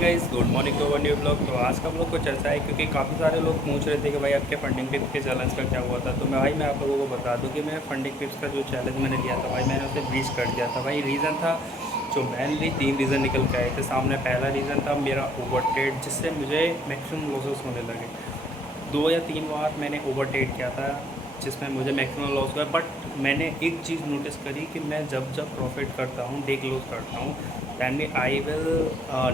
Guys, good morning to one new blog. तो आज का ब्लॉग कुछ ऐसा है क्योंकि काफ़ी सारे लोग पूछ रहे थे कि भाई आपके फंडिंग टिप्स के चैलेंज का क्या हुआ था। तो मैं आप लोगों को बता दूं कि मैं फंडिंग टिप्स का जो चैलेंज मैंने लिया था भाई, मैंने उसे ब्रीच कर दिया था भाई। रीज़न था जो मेनली 3 रीज़न निकल के आए थे सामने। पहला रीज़न था मेरा ओवर ट्रेड, जिससे मुझे मैक्सिमम लॉसेस होने लगे। 2 या 3 बार मैंने ओवर ट्रेड किया था जिसमें मुझे मैक्सिमम लॉस हुआ। बट मैंने एक चीज़ नोटिस करी कि मैं जब प्रॉफिट करता हूँ, डे क्लोज करता हूँ, then I will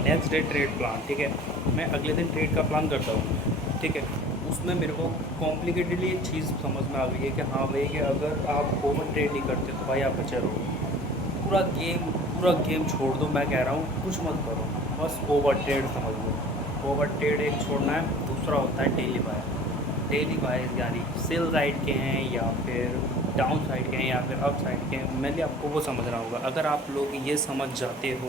next day trade plan. ठीक है, मैं अगले दिन ट्रेड का प्लान करता हूँ। ठीक है, उसमें मेरे को कॉम्प्लिकेटेडली एक चीज़ समझ में आ गई है कि हाँ भाई, कि अगर आप ओवर ट्रेड नहीं करते तो भाई आप बचे रहो। पूरा गेम छोड़ दो, मैं कह रहा हूँ कुछ मत करो, बस ओवर ट्रेड समझ लो। ओवर ट्रेड एक छोड़ना है। दूसरा होता है डेली बाय। डेली बाय यानी सेल साइड के हैं या फिर डाउन साइड के हैं या फिर अप साइड के हैं, मैंने आपको वो समझना होगा। अगर आप लोग ये समझ जाते हो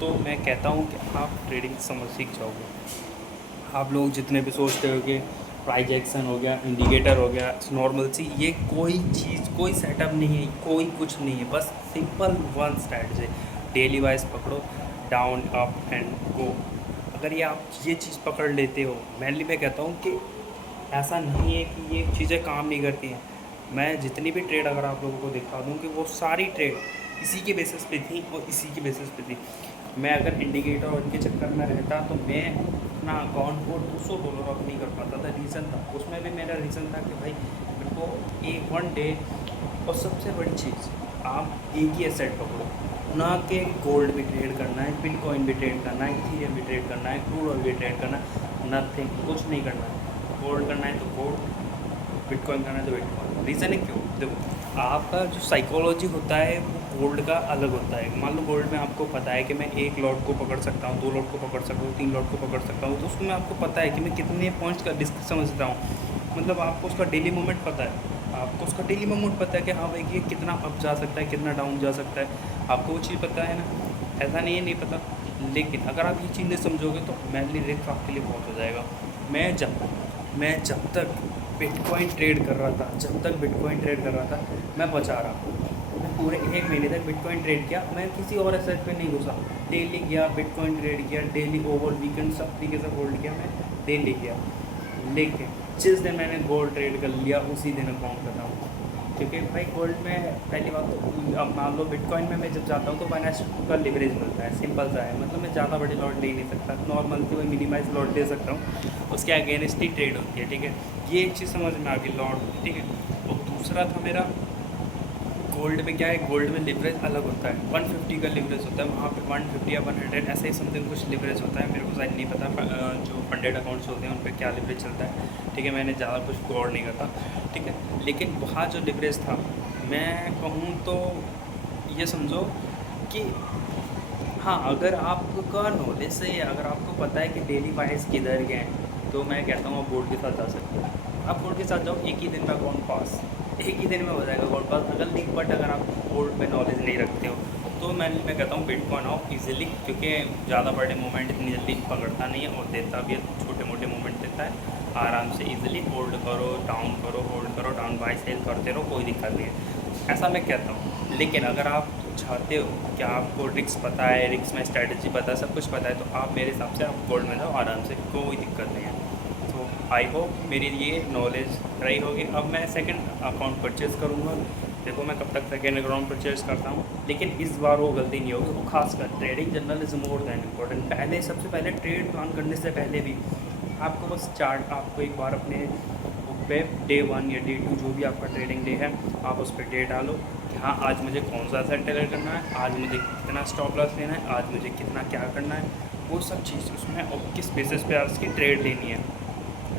तो मैं कहता हूँ कि आप ट्रेडिंग समझ सीख जाओगे। आप लोग जितने भी सोचते हो कि प्राइस एक्शन हो गया, इंडिकेटर हो गया, नॉर्मल सी, ये कोई चीज़, कोई सेटअप नहीं है, कोई कुछ नहीं है, बस simple one strategy. Daily wise पकड़ो, डाउन अप एंड गो। अगर ये आप ये चीज़ पकड़ लेते हो, मेनली मैं कहता हूँ कि ऐसा नहीं है कि ये चीज़ें काम नहीं करती हैं। मैं जितनी भी ट्रेड अगर आप लोगों को दिखा दूँ कि वो सारी ट्रेड इसी के बेसिस पे थी और इसी के बेसिस पे थी। मैं अगर इंडिकेटर और इनके चक्कर में रहता तो मैं अपना अकाउंट को $200 अप नहीं कर पाता था। रीज़न था उसमें भी, मेरा रीज़न था कि भाई मेरे को एक वन डे, और सबसे बड़ी चीज़, आप एक ही एसेट पकड़ो, ना कि गोल्ड भी ट्रेड करना है, बिटकॉइन भी ट्रेड करना है, इथेरियम भी ट्रेड करना है, क्रूड ऑयल भी ट्रेड करना है, नथिंग, कुछ नहीं करना है। गोल्ड करना है तो गोल्ड, बिटकॉइन करना है तो बिटकॉइन। रीज़न है क्यों? देखो, आपका जो साइकोलॉजी होता है वो गोल्ड का अलग होता है। मान लो गोल्ड में आपको पता है कि मैं एक लॉट को पकड़ सकता हूँ, 2 लॉट को पकड़ सकता हूँ, 3 लॉट को पकड़ सकता हूँ, तो उसमें आपको पता है कि मैं कितने पॉइंट्स का रिस्क समझता हूँ। मतलब आपको उसका डेली मूवमेंट पता है, आपको उसका डेली मूवमेंट पता है कि हाँ भाई, ये कितना अप जा सकता है, कितना डाउन जा सकता है, आपको वो चीज़ पता है ना। ऐसा नहीं है नहीं पता, लेकिन अगर आप ये चीज़ नहीं समझोगे तो मेनली रिस्क आपके लिए बहुत हो जाएगा। मैं जब तक बिटकॉइन ट्रेड कर रहा था, मैं बचा रहा। मैं पूरे 1 महीने तक बिटकॉइन ट्रेड किया, मैं किसी और एसेट पे नहीं घुसा। डेली गया, बिटकॉइन ट्रेड किया, डेली ओवर वीकेंड सब तरीके से होल्ड किया, मैं डेली किया। लेकिन जिस दिन मैंने गोल्ड ट्रेड कर लिया उसी दिन अकाउंट खत्म। क्योंकि भाई गोल्ड में पहली बात तो, अब मान लो बिटकॉइन में मैं जब जाता हूँ तो फाइनेंस का लिवरेज मिलता है, सिंपल सा है। मतलब मैं ज़्यादा बड़ी लॉट ले नहीं सकता, नॉर्मल की वही मिनिमाइज लॉट ले सकता हूँ, उसके अगेंस्ट ही ट्रेड होती है। ठीक है, ये एक चीज़ समझ में आ गई लॉट। ठीक है, और दूसरा था मेरा गोल्ड में क्या है, गोल्ड में लिवरेज अलग होता है। 150 का लिवरेज होता है, वहाँ पे 150 या 100 ऐसे ही समथिंग कुछ लिवरेज होता है। मेरे को शायद नहीं पता जो फंडेड अकाउंट्स होते हैं उन पर क्या लिवरेज चलता है। ठीक है, मैंने ज़्यादा कुछ गौर नहीं करता। ठीक है, लेकिन वहाँ जो लिवरेज था, मैं कहूँ तो ये समझो कि हाँ, अगर आपका नॉलेज से, अगर आपको पता है कि डेली प्राइस किधर गए हैं, तो मैं कहता हूँ आप गोल्ड के साथ जा सकते हो। आप गोल्ड के साथ जाओ, एक ही दिन में अकाउंट पास, एक ही दिन में हो जाएगा गोल्ड पास। अगर लिंक, बट अगर आप गोल्ड पे नॉलेज नहीं रखते हो तो मैं कहता हूँ बिटकॉइन आओ ईजिली, क्योंकि ज़्यादा बड़े मूवमेंट इतनी जल्दी पकड़ता नहीं है और देता भी है, छोटे मोटे मूवमेंट देता है। आराम से ईजिली होल्ड करो, डाउन करो, होल्ड करो, डाउन बाय सेल करते रहो, कोई दिक्कत नहीं है, ऐसा मैं कहता हूँ। लेकिन अगर आप चाहते हो कि आपको रिक्स पता है, रिक्स में स्ट्रेटजी पता है, सब कुछ पता है, तो आप मेरे हिसाब से आप गोल्ड में जाओ आराम से, कोई दिक्कत नहीं है। तो आई होप मेरी ये नॉलेज रही होगी। अब मैं सेकंड अकाउंट परचेज़ करूँगा। देखो मैं कब तक सेकेंड अकाउंट परचेज़ करता हूँ, लेकिन इस बार वो गलती नहीं होगी। वो खासकर trading general is more than important. पहले, सबसे पहले ट्रेड प्लान करने से पहले भी आपको बस चार्ट, आपको एक बार अपने पे डे 1 या डे 2 जो भी आपका ट्रेडिंग डे है, आप उस पर डे डालो कि हाँ आज मुझे कौन सा एसेट ट्रेड करना है, आज मुझे कितना स्टॉप लॉस लेना है, आज मुझे कितना क्या करना है, वो सब चीज़ उसमें, और किस बेसिस पे आपकी ट्रेड लेनी है।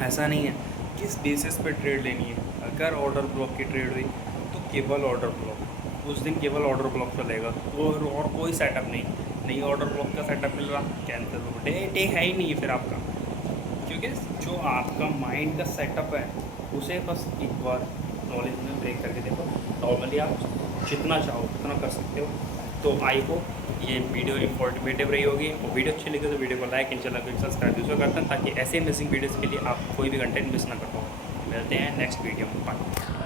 ऐसा नहीं है किस बेसिस पे ट्रेड लेनी है। अगर ऑर्डर ब्लॉक की ट्रेड हुई तो केवल ऑर्डर ब्लॉक, उस दिन केवल ऑर्डर ब्लॉक चलेगा, और कोई सेटअप नहीं ऑर्डर ब्लॉक का सेटअप मिल रहा, कैंसिल हो, डे है ही नहीं है फिर आपका। क्योंकि जो आपका माइंड का सेटअप है उसे बस एक बार नॉलेज में ब्रेक करके देखो, नॉर्मली आप जितना चाहो उतना कर सकते हो। तो आई होप ये वीडियो इंफॉर्मेटिव रही होगी, और वीडियो अच्छी लगी तो वीडियो को लाइक, चैनल को सब्सक्राइब जरूर करते हैं, ताकि ऐसे अमेजिंग वीडियोज़ के लिए आप कोई भी कंटेंट मिस ना कर पाओ। मिलते हैं नेक्स्ट वीडियो में, बाय।